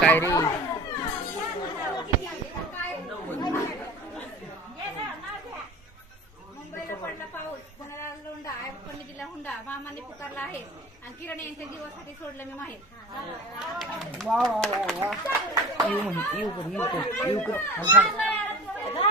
काय रे? मुंबईला पडला पाऊस. पुण्याला लोंडा आयपणी दिला हुंडा. मामाने पुकारला आहे. आणि किरण यांच्या जीवासाठी सोडलं मी माहेर. येऊ म्हणे येऊ कर येऊ कर येऊ कर थांब, थांब.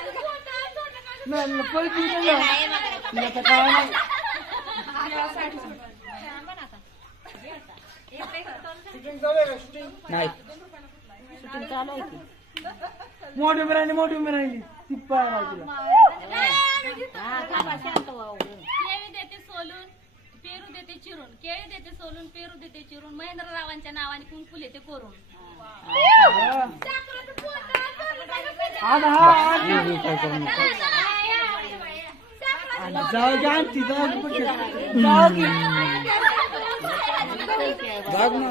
भिनवंदन. नाही. मोठी मिरायली मोठी मिरायली ती पाय केळी देते सोलून पेरू देते चिरून. केळी देते सोलून पेरू देते चिरून. महेंद्ररावांच्या नावाने कुंकू येते कोरून. आज हा काय जाऊ की आणती जाऊ की पटकन. जाऊ की जाग ना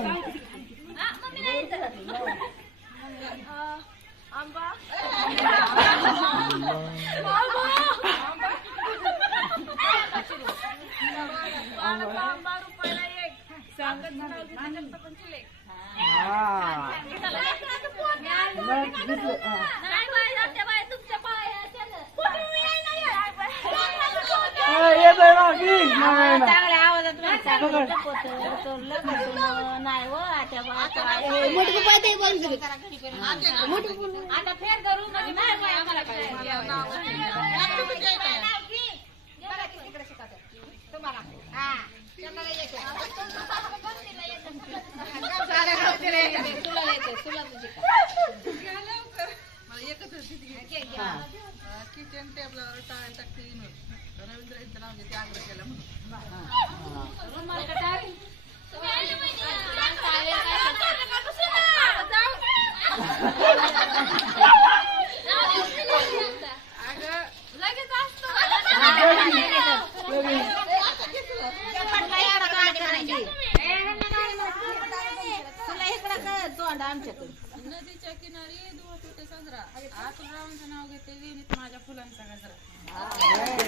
हा नाही, घेतलं. हा. चांगल्या आवाजात ना नाही ना. मोठी आता फेर किचन टेबलावर टाळ्या टाकते रवींद्र यांचं नाव घेते आग्रह केला म्हणून नदीच्या किनारी दुवा तुटे संग्रा आतुरावांचं नाव घेते विहिरीत माझ्या फुलांचा गजरा